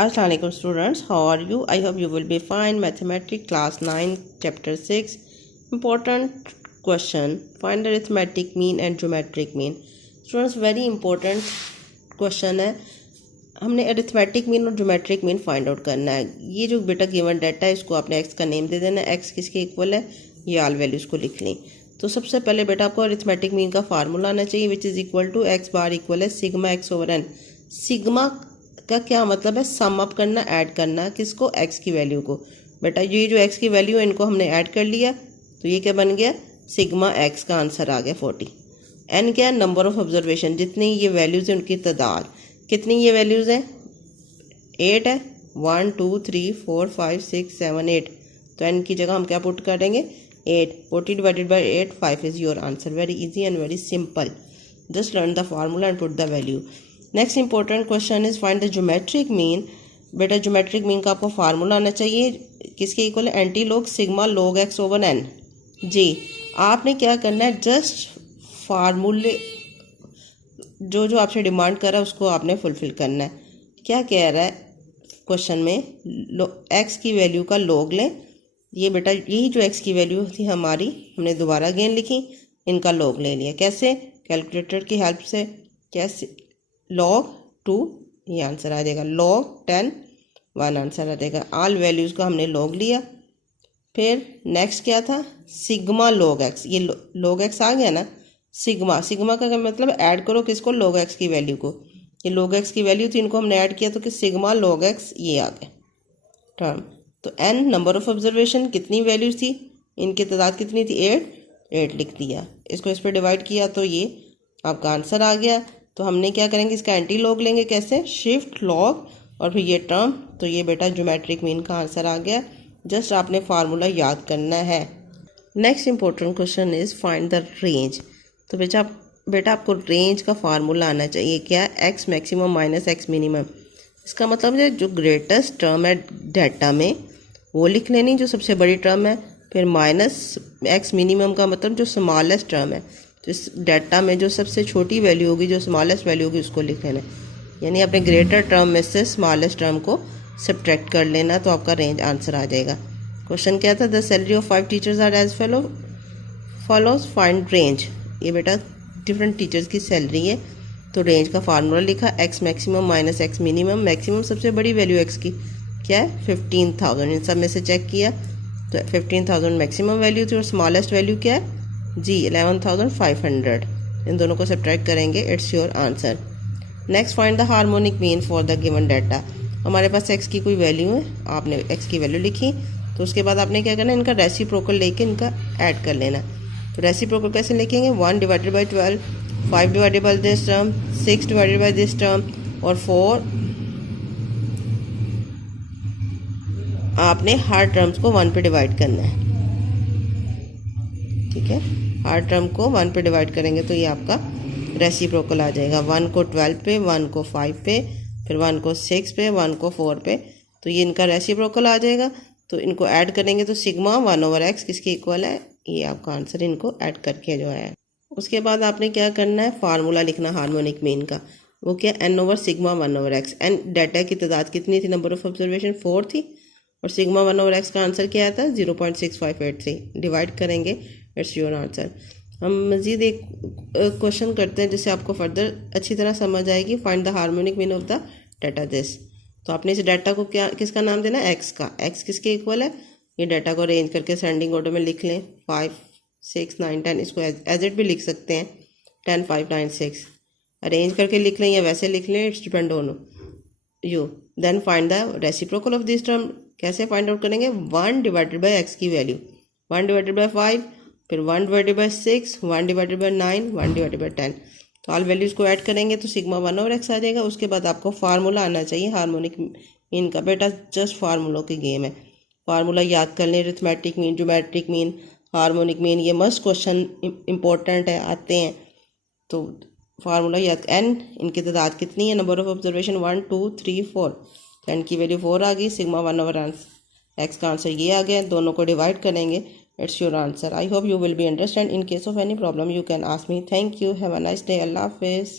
Assalamu alaikum students, how are you? I hope you will be fine. Mathematics class 9 chapter 6 important question, find the arithmetic mean and geometric mean. Students, very important question है. हमने arithmetic mean और geometric mean find out करना है. ये जो बेटा given data है इसको आपने एक्स का नेम दे देना है. एक्स किसके इक्वल है, ये आल वैल्यूज़ को लिख लें. तो सबसे पहले बेटा आपको अरिथमेटिक मीन का फार्मूला आना चाहिए which is equal to x bar equal है sigma x over n. Sigma का क्या मतलब है, सम अप करना, ऐड करना, किसको, एक्स की वैल्यू को. बेटा ये जो एक्स की वैल्यू है इनको हमने ऐड कर लिया तो ये क्या बन गया, सिग्मा एक्स का आंसर आ गया 40. एन क्या है, नंबर ऑफ ऑब्जर्वेशन, जितनी ये वैल्यूज़ हैं उनकी तादाद. कितनी ये वैल्यूज़ हैं, 8 है. 1 2 3 4 5 6 7 8. तो एन की जगह हम क्या पुट करेंगे, 8. 40 divided by 8, 5 is your answer. Very easy and very simple. Just learn the formula and put the value. Next important question is find the geometric mean. बेटा ज्योमेट्रिक मीन का आपको फार्मूला आना चाहिए किसके इक्वल है, anti log sigma log x over n. जी आपने क्या करना है, जस्ट फार्मूले जो आपसे डिमांड कर रहा है उसको आपने फुलफिल करना है. क्या कह रहा है क्वेश्चन में, एक्स की वैल्यू का लॉग लें. ये बेटा यही जो एक्स की वैल्यू थी हमारी, हमने दोबारा अगेन लिखी, इनका लॉग ले लिया. कैसे, कैलकुलेटर की हेल्प से. कैसे, log 2 ये आंसर आ जाएगा, log 10 1 आंसर आ जाएगा. ऑल वैल्यूज़ को हमने log लिया. फिर नेक्स्ट क्या था, सिग्मा log x. ये log x आ गया ना. सिग्मा का क्या मतलब, ऐड करो किसको, log x की वैल्यू को. ये log x की वैल्यू थी, इनको हमने ऐड किया तो कि सिग्मा log x ये आ गया टर्म. तो n नंबर ऑफ ऑब्जर्वेशन, कितनी वैल्यूज थी, इनकी तादाद कितनी थी, 8 लिख दिया. इसको इस पर डिवाइड किया तो ये आपका आंसर आ गया. तो हमने क्या करेंगे, इसका एंटी लॉग लेंगे. कैसे, शिफ्ट लॉग और फिर ये टर्म. तो ये बेटा ज्योमेट्रिक मीन का आंसर आ गया. जस्ट आपने फार्मूला याद करना है. Next important question is find the range. तो बेटा आपको रेंज का फार्मूला आना चाहिए. क्या, x maximum minus x minimum. इसका मतलब है जो ग्रेटेस्ट टर्म है डाटा में वो लिख लेनी, जो सबसे बड़ी टर्म है. फिर माइनस एक्स मिनिमम का मतलब जो स्मॉलेस्ट टर्म है. तो इस डाटा में जो सबसे छोटी वैल्यू होगी, जो स्मॉलेस्ट वैल्यू होगी उसको लिख लेना. यानी अपने ग्रेटर टर्म में से स्मॉलेस्ट टर्म को सब्ट्रैक्ट कर लेना तो आपका रेंज आंसर आ जाएगा. क्वेश्चन क्या था, the salary of 5 teachers are as follows, find range. ये बेटा डिफरेंट टीचर्स की सैलरी है. तो रेंज का फार्मूला लिखा, x maximum minus x minimum. Maximum सबसे बड़ी वैल्यू एक्स की क्या है, 15,000. इन सब में से चेक किया तो 15,000 मैक्सिमम वैल्यू थी और स्मॉलेस्ट वैल्यू क्या है जी, 11,500. इन दोनों को सब्ट्रैक्ट करेंगे, it's your answer. Next find the harmonic mean for the given data. हमारे पास एक्स की कोई वैल्यू है, आपने एक्स की वैल्यू लिखी. तो उसके बाद आपने क्या करना है, इनका रेसिप्रोकल लेके इनका ऐड कर लेना. तो रेसिप्रोकल कैसे लिखेंगे, 1 divided by 12, 5 divided by this term, 6 divided by this term और 4. आपने हर टर्म्स को 1 पे डिवाइड करना है. ठीक है, हर टर्म को 1 पे डिवाइड करेंगे तो ये आपका रेसिप्रोकल आ जाएगा. 1 को 12 पे, 1 को 5 पे, फिर 1 को 6 पे, 1 को 4 पे. तो ये इनका रेसिप्रोकल आ जाएगा. तो इनको ऐड करेंगे तो सिग्मा 1 ओवर एक्स किसके इक्वल है, ये आपका आंसर इनको ऐड करके जो है. उसके बाद आपने क्या करना है, फार्मूला लिखना हार्मोनिक मीन का. वो क्या, N over sigma 1 over X. N data की तादाद कितनी थी, नंबर ऑफ ऑब्जर्वेशन 4 थी और सिग्मा 1 ओवर एक्स का आंसर क्या आया था, 0.6583. डिवाइड करेंगे, इट्स योर आंसर. हम मज़ीद एक क्वेश्चन करते हैं जिससे आपको फर्दर अच्छी तरह समझ आएगी. Find the harmonic mean of the data this. तो आपने इस डाटा को क्या, किसका नाम देना है, एक्स का. एक्स किसके इक्वल है, ये डाटा को अरेंज करके सेंडिंग ऑर्डर में लिख लें. 5 6 9 10. इसको एज इट भी लिख सकते हैं, 10 5 9 6 अरेंज करके लिख लें या वैसे लिख लें, it's depend on you. Then find the reciprocal of this term. कैसे फाइंड आउट करेंगे, 1 डिवाइडेड बाई एक्स की वैल्यू, 1 डिवाइडेड बाई 5, फिर 1 divided by 6, 1 divided by 9, 1 divided by 10. तो ऑल वैल्यूज़ को ऐड करेंगे तो सिग्मा 1 ओवर एक्स आ जाएगा. उसके बाद आपको फार्मूला आना चाहिए हार्मोनिक मीन का. बेटा जस्ट फार्मूलों की गेम है, फार्मूला याद कर लें. Arithmetic mean, geometric mean, harmonic mean, ये मस्ट क्वेश्चन इंपॉर्टेंट है, आते हैं. तो फार्मूला याद, एन इनकी तादाद कितनी है, नंबर ऑफ ऑब्जर्वेशन 1 2 3 4. एन की वैल्यू 4 आ गई, सिग्मा 1 ओवर एक्स का आंसर ये आ गया. दोनों को डिवाइड करेंगे, it's your answer. I hope you will be understand. In case of any problem you can ask me. Thank you. Have a nice day. Allah Hafiz.